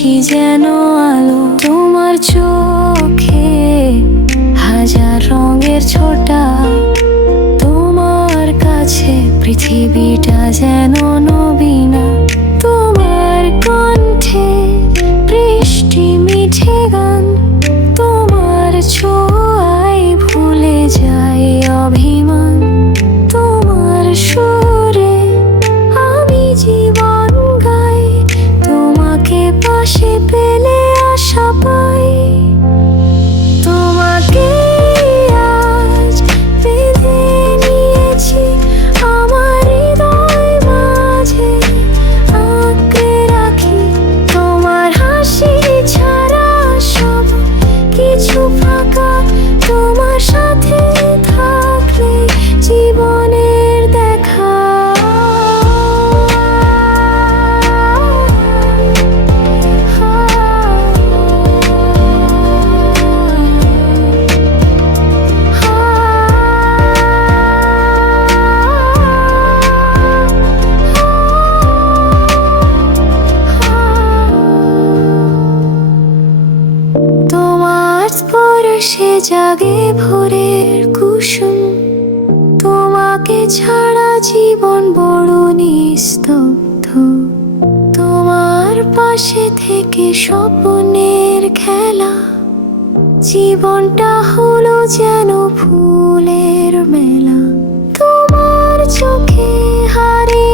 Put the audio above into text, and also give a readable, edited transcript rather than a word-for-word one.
হাসি যেন আলো, তোমার চোখে হাজার রঙের ছোটা। তোমার কাছে পৃথিবীটা যেন নবীনা, তোমার কণ্ঠে বৃষ্টি মিঠে গান, তোমার ছোঁয়ায় ভুলে যায় অভিমান, তোমার সুরে আমি জীবন গাই, তোমাকে পাশে পেলে আশা পাই। তোমাকে আজ বেঁধে নিয়েছি আমার হৃদয় মাঝে, আঁকড়ে রাখি তোমার হাসি ছাড়া সব কিছু ফাঁকা। তোমার সাথে থাকলে জীবনের দেখা। তোমার স্পর্শে জাগে ভোরের কুসুম, তোমাকে ছাড়া জীবন বড় নিস্তব্ধ। তোমার পাশে থেকে স্বপ্নের খেলা, জীবনটা হলো যেন ফুলের মেলা। তোমার চোখে হারিয়ে